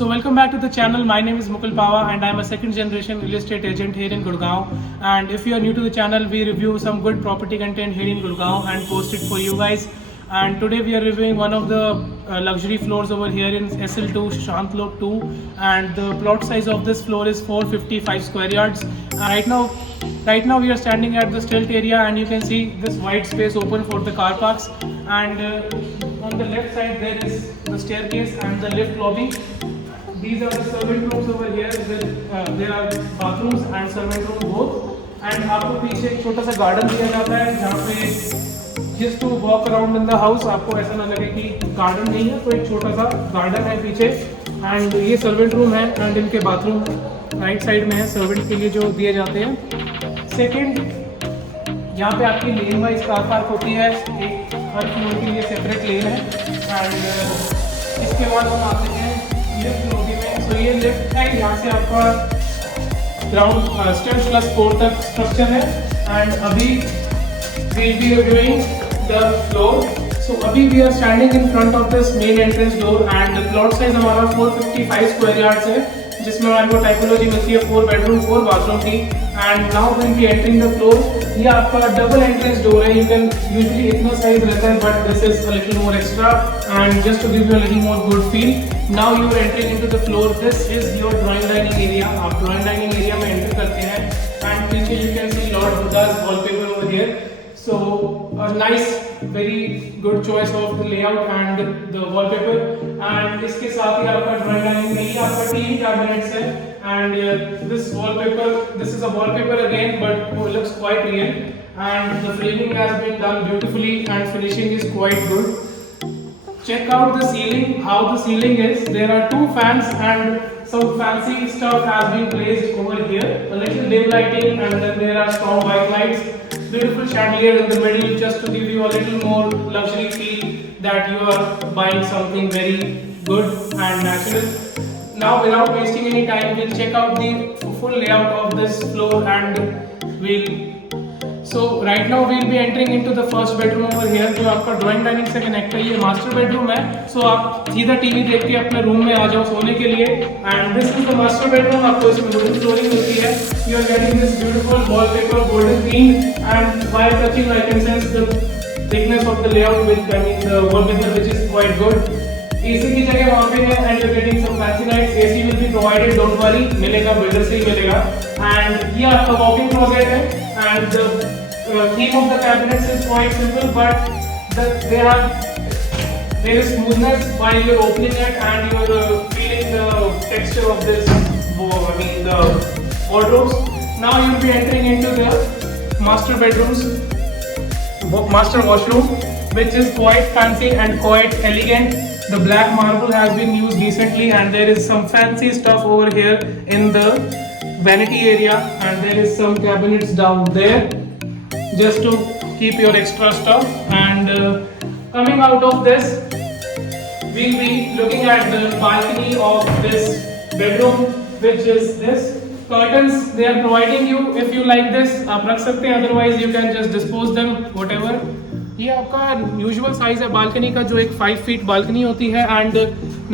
So welcome back to the channel. My name is Mukul Pawa and I'm a second generation real estate agent here in Gurgaon. And if you are new to the channel, we review some good property content here in Gurgaon and post it for you guys. And today we are reviewing one of the luxury floors over here in SL2 Shant Lok 2, and the plot size of this floor is 455 square yards. Right now we are standing at the stilt area and you can see this wide space open for the car parks, and on the left side there is the staircase and the lift lobby. These are the servant rooms over here. There are bathrooms and servant room both. And आपको पीछे एक छोटा सा garden दिया जाता है जहाँ पे just to walk around in the house आपको ऐसा ना लगे कि गार्डन नहीं है, तो एक छोटा सा गार्डन है पीछे. एंड ये सर्वेंट रूम है एंड इनके बाथरूम राइट साइड में है सर्वेंट के लिए जो दिए जाते हैं. सेकंड, यहाँ पे आपकी लेन वाइज कार पार्क होती है, एक हर फ्लोर के लिए सेपरेट लेन है. एंड इसके बाद हम आते हैं लिफ्ट लॉबी में. सो ये लिफ्ट है, यहाँ से आपका ग्राउंड स्टेप्स प्लस 4 तक स्ट्रक्चर है. एंड अभी we'll be reviewing the floor. So अभी we are standing in front of this main entrance door and the plot size हमारा 455 square yards है, जिसमें हमारे को टाइपोलॉजी मिलती है 4 bedroom 4 bathroom की. And now we'll be entering the floor. ये आपका डबल एंट्रेंस डोर है. You can usually इतना साइज रहता है but this is a little more extra and just to give you a little more good feel. Now you are entering into the floor. This is your drawing dining area. आप drawing dining area में enter करते हैं and पीछे you can see Lord Buddha's wallpaper over here. So a nice, very good choice of the layout and the wallpaper. And इसके साथ ही आपका drawing dining में ही आपका TV cabinets है. And this wallpaper, this is a wallpaper again, but it looks quite real. And the framing has been done beautifully and finishing is quite good. Check out the ceiling, how the ceiling is. There are 2 fans and some fancy stuff has been placed over here. A little dim lighting and then there are strong white lights. Beautiful chandelier in the middle just to give you a little more luxury feel that you are buying something very good and natural. Now without wasting any time, we'll check out the full layout of this floor and so right now we'll be entering into the first bedroom over here जो आपका drawing dining से connect है. ये master bedroom है. सो आप सीधा TV देख के अपने रूम में आ जाओ सोने के लिए. And this is the master bedroom. आपको इसमें वुडन फ्लोरिंग मिलती है. You are getting this beautiful wallpaper golden theme and while touching I can sense the thickness of the layout with I mean the wallpaper which is quite good. AC की जगह वहाँ पे है and you are getting some fancy lights. AC will be provided, don't worry, मिलेगा builder से ही मिलेगा. And ये आपका वॉकिंग क्लोजेट है and theme of the cabinets is quite simple but there is smoothness while you're opening it and you're feeling the texture of this the wardrobes. Now you'll be entering into the master bedrooms, master washroom, which is quite fancy and quite elegant. The black marble has been used recently and there is some fancy stuff over here in the vanity area and there is some cabinets down there just to keep your extra stuff. And coming out of this, we'll be looking at the balcony of this bedroom, which is this. Curtains they are providing you. If you like this, आप रख सकते हैं, otherwise you can just dispose them, whatever. ये आपका usual size है balcony का, जो एक 5 फीट बालकनी होती है एंड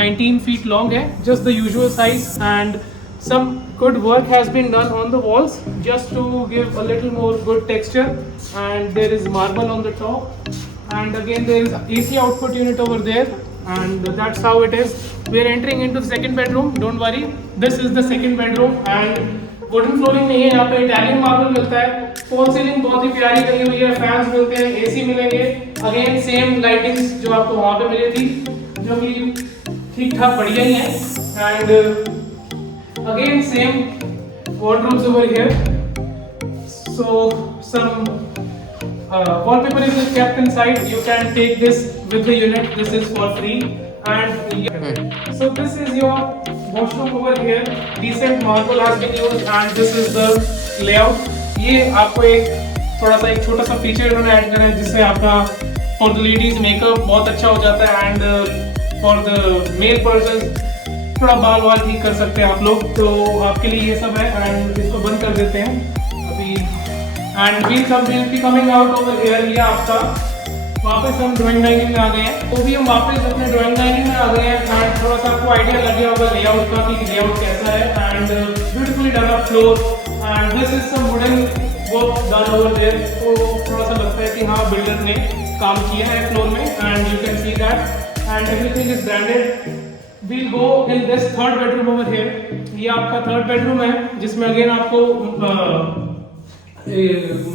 19 फीट लॉन्ग है. Just the usual size and some good work has been done on the walls just to give a little more good texture. And there is marble on the top and again there is AC output unit over there and that's how it is. We are entering into the second bedroom. Don't worry, this is the second bedroom and wooden flooring नहीं है, यहाँ पे Italian marble मिलता है. Fall ceiling बहुत ही प्यारी लगी हुई है. फैंस मिलते हैं, AC मिलेंगे. अगेन सेम लाइटिंग्स जो आपको वहाँ पे मिली थी, जो कि ठीक ठाक बढ़िया ही है. And again same wardrobes over here. So some wallpaper is kept inside. You can take this with the unit. This is for free. And so this is your washroom over here. Decent marble has been used and this is the layout. ये आपको एक थोड़ा सा एक छोटा सा feature इन्होंने add करा है जिससे आपका फॉर द लेडीज मेकअप बहुत अच्छा हो जाता है and for the male person थोड़ा बाल वाल ठीक कर सकते हैं आप लोग. तो आपके लिए ये सब है एंड इसको बंद कर देते हैं अभी. And we'll be coming out over here. ये आपका वापस हम ड्राइंग डाइनिंग में आ गए हैं। तो भी हम वापस अपने ड्राइंग डाइनिंग में आ गए हैं एंड थोड़ा सा आपको आइडिया लग गया होगा लेआउट का कि लेआउट कैसा है। And beautifully done up floor and this is some wooden work done over there. तो थोड़ा सा लगता है कि हाँ बिल्डर ने काम किया है फ्लोर में and you can see that and everything is branded. We'll go in this third bedroom over here. ये आपका थर्ड बेडरूम है जिसमें अगेन आपको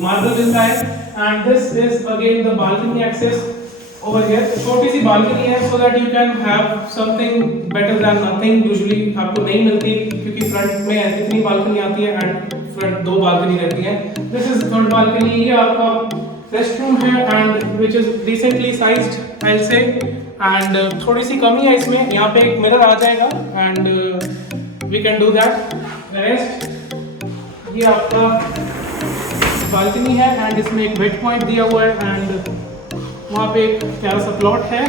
मार्बल मिलता है and this is again the balcony access over here. छोटी सी बालकनी है so that you can have something better than nothing. Usually आपको नहीं मिलती क्योंकि फ्रंट में इतनी बालकनी आती है एंड फ्रंट दो बालकनी रहती है। This is third balcony. ये आपका रेस्टरूम है and which is decently sized I will say and थोड़ी सी कमी है इसमें, यहाँ पे एक मिरर आ जाएगा and we can do that rest. ये आपका बालकनी है एंड इसमें एक बेड पॉइंट दिया हुआ है एंड वहाँ पे एक प्यारा सा प्लॉट है।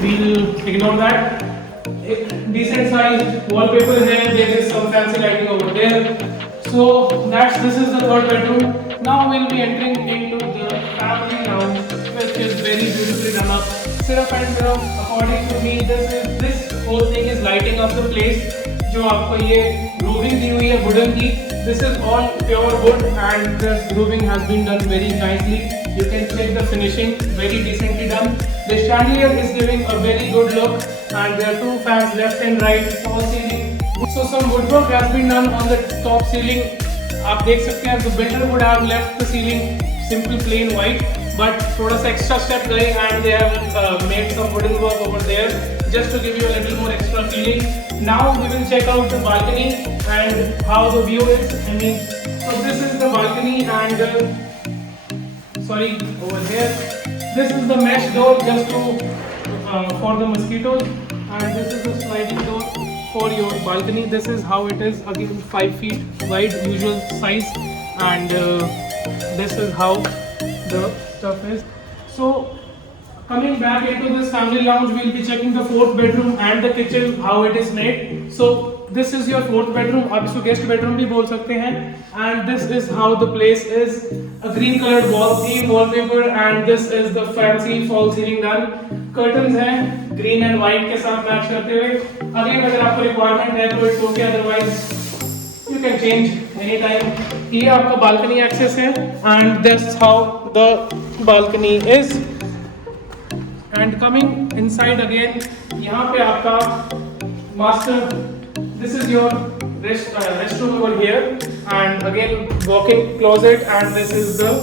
We'll ignore that. एक डिसेंट साइज वॉलपेपर है, there is some fancy lighting over there. So this is the third bedroom. Now we'll be entering into the family lounge, which is very beautifully done up. Sirf and sirf, according to me, this whole thing is lighting up the place. जो आपको ये roofing दी हुई है wooden की, this is all pure wood and this roofing has been done very nicely. You can check the finishing, very decently done. The chandelier is giving a very good look and there are two fans left and right, fall ceiling. So some woodwork has been done on the top ceiling. आप देख सकते हैं the builder would have left the ceiling simple plain white, but थोड़ा सा extra step गए and they have made some wooden work over there just to give you a little more extra feeling. Now we will check out the balcony and how the view is. I mean, so this is the balcony and sorry over here. This is the mesh door just to for the mosquitoes and this is the sliding door for your balcony. This is how it is, again 5 feet wide usual size and this is how the stuff is. So coming back into this family lounge, we'll be checking the fourth bedroom and the kitchen, how it is made. So this is your fourth bedroom, आप इसको guest bedroom भी बोल सकते हैं and this is how the place is. A green colored wall theme wallpaper and this is the fancy fall ceiling done. Curtains हैं green and white के साथ match करते हुए। अगेन अगर आपको रिक्वायरमेंट है तो it's okay, otherwise you can change any time. ये आपका बालकनी एक्सेस है and this how the balcony is and coming inside again यहाँ पे आपका master, this is your restroom over here and again walk-in closet and this is the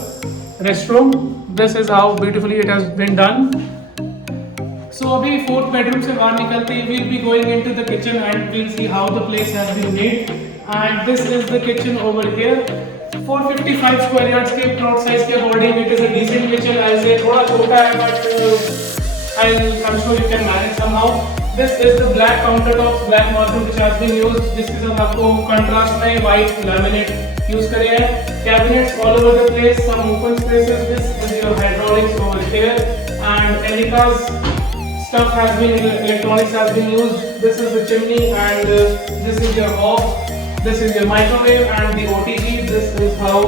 restroom. This is how beautifully it has been done. So अभी fourth bedroom से बाहर निकलते ही we'll be going into the kitchen and we'll see how the place has been made. And this is the kitchen over here. 455 square yards के plot size के according it is a decent kitchen. I'll say थोड़ा छोटा है but I'm sure you can manage somehow. This is the black countertops, black marble which has been used. जिसके साथ आपको contrast में white laminate use करे हैं. Cabinets all over the place, some open spaces. This is your hydraulics over here and Elika's stuff has been, electronics has been used. This is the chimney and this is your hob. This is your microwave and the OTG. This is how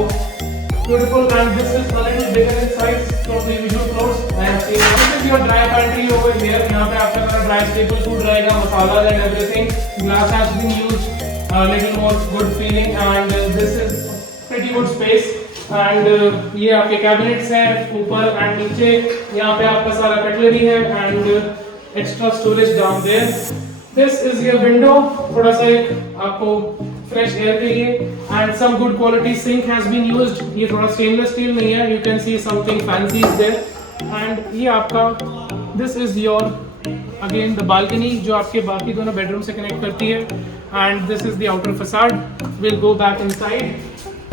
beautiful and this is a little bigger in size from the usual floors. I have seen. This is your dry pantry over here. यहाँ पे आपका dry staple food रहेगा, masala and everything. Glass has been used, a little more good feeling and this is pretty good space. And ये आपके cabinets हैं ऊपर and नीचे, यहाँ पे आपका सारा कटलरी है and extra storage down there. This is your window, थोड़ा सा एक आपको फ्रेश एयर के लिए and some good quality sink has been used. ये थोड़ा स्टेनलेस स्टील नहीं है, you can see something fancy is there and ये आपका this is your again the balcony जो आपके बाकी दोनों बेडरूम से कनेक्ट करती है and this is the outer facade. Will go back inside.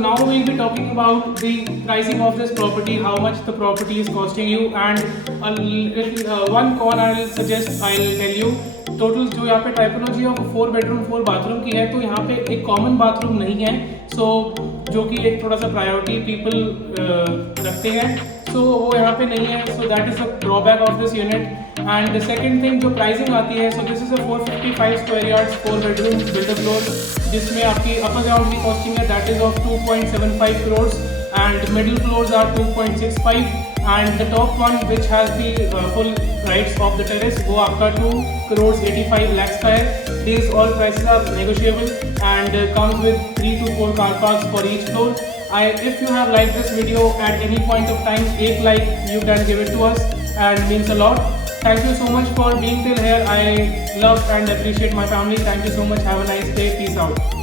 Now we will be talking about the pricing of this property, how much the property is costing you and a little one call I will suggest, I will tell you total जो यहाँ पे typology है वो 4 bedroom 4 bathroom की है। तो यहाँ पे एक कॉमन बाथरूम नहीं है, सो जो कि एक थोड़ा सा प्रायोरिटी पीपल रखते हैं, सो वो यहाँ पे नहीं है। So that is a drawback of this unit. And second thing जो प्राइसिंग आती है, so this is a 455 square yards 4 bedroom builder floor जिसमें आपकी अपर ग्राउंड की कॉस्टिंग है that is of 2.75 crore and middle floors are 2.65 and the top one which has the full rights of the terrace वो आपका 2 crores 85 lakhs का है. These all prices are negotiable and comes with 3 to 4 car parks for each floor. If you have liked this video at any point of time, एक like you can give it to us and means a lot. Thank you so much for being till here. I love and appreciate my family. Thank you so much. Have a nice day. Peace out.